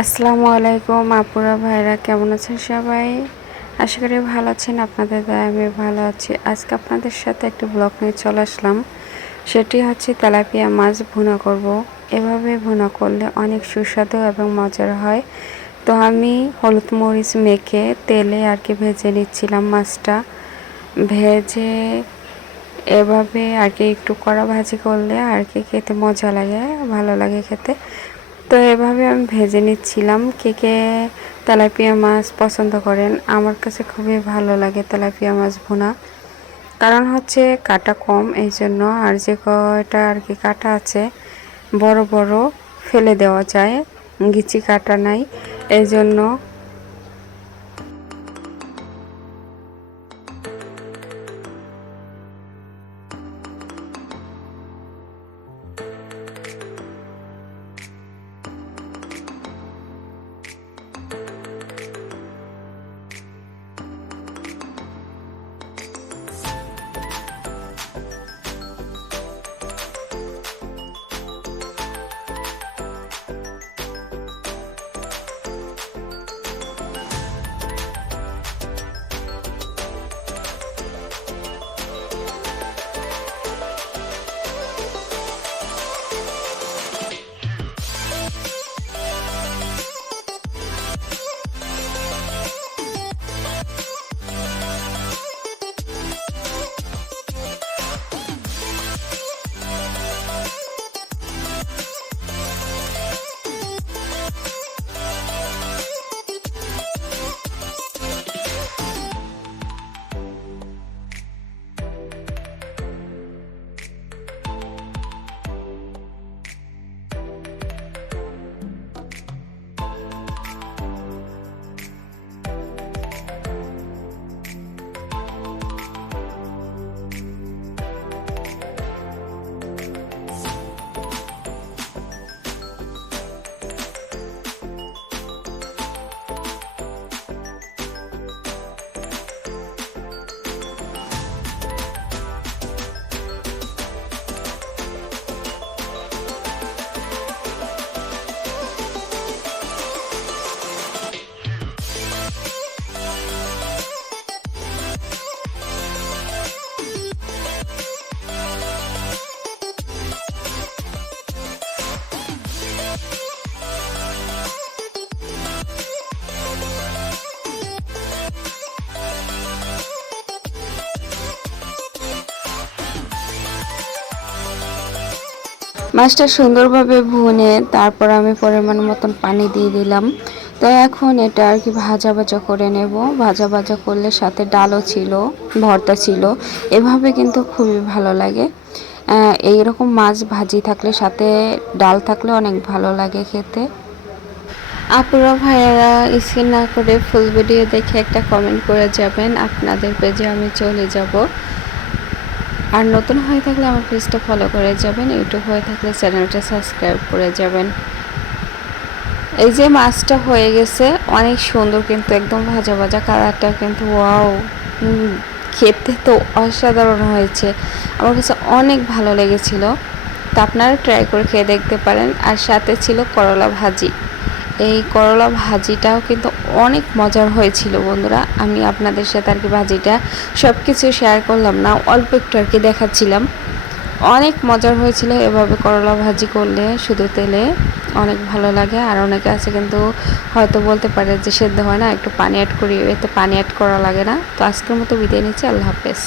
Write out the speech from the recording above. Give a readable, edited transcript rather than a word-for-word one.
আসসালামু আলাইকুম আপুরা ভাইরা, কেমন আছেন সবাই? আশা করি ভালো আছেন। আপনাদের দয়ায় আমি ভালো আছি। আজকে আপনাদের সাথে একটি ব্লগ নিয়ে চলে আসলাম। সেটি হচ্ছে তেলাপিয়া মাছ ভুনা করব। এভাবে ভুনা করলে অনেক সুস্বাদু এবং মজার হয়। তো আমি হলুদ মরিচ মেখে তেলে ভেজে নিচ্ছিলাম মাছটা। ভেজে এভাবে একটু কড়া ভাজি করলে খেতে মজা লাগে, ভালো লাগে খেতে। তো এভাবে আমি ভেজে নিচ্ছিলাম। কে কে তেলাপিয়া মাছ পছন্দ করেন? আমার কাছে খুবই ভালো লাগে তেলাপিয়া মাছ ভুনা। কারণ হচ্ছে কাটা কম, এই জন্য। আর যে কয়টা কাটা আছে বড় বড় ফেলে দেওয়া যায়, গিচি কাটা নাই, এই জন্য। মাছটা সুন্দরভাবে ভুনে তারপর আমি পরিমাণ মতন পানি দিয়ে দিলাম। তো এখন এটা ভাজা ভাজা করে নেব। ভাজা ভাজা করলে সাথে ডালও ছিল, ভর্তা ছিল। এভাবে কিন্তু খুবই ভালো লাগে। এইরকম মাছ ভাজি থাকলে সাথে ডাল থাকলে অনেক ভালো লাগে খেতে। আপুরা ভাইয়ারা স্কিপ না করে ফুল ভিডিও দেখে একটা কমেন্ট করে যাবেন। আপনাদের পেজে আমি চলে যাব। আর নতুন হয়ে থাকলে আমার পেজটা ফলো করে যাবেন। ইউটিউব হয়ে থাকলে চ্যানেলটা সাবস্ক্রাইব করে যাবেন। এই যে মাছটা হয়ে গেছে, অনেক সুন্দর কিন্তু একদম ভাজা ভাজা, কালারটা কিন্তু ওয়াও, খেতে তো অসাধারণ হয়েছে। আমার কাছে অনেক ভালো লেগেছিল। তো আপনারা ট্রাই করে খেয়ে দেখতে পারেন। আর সাথে ছিল করলা ভাজি। এই করলা ভাজিটাও কিন্তু অনেক মজার হয়েছিল বন্ধুরা। আমি আপনাদের সাথে ভাজিটা সব কিছু শেয়ার করলাম না, অল্প একটু দেখাচ্ছিলাম। অনেক মজার হয়েছিল। এভাবে করলা ভাজি করলে শুধু তেলে অনেক ভালো লাগে। আর অনেকে আছে কিন্তু হয়তো বলতে পারে যে সেদ্ধ হয় না, একটু পানি অ্যাড করি, এতে পানি অ্যাড করা লাগে না। তো আজকের মতো বিদায় নিচ্ছি। আল্লাহ হাফেজ।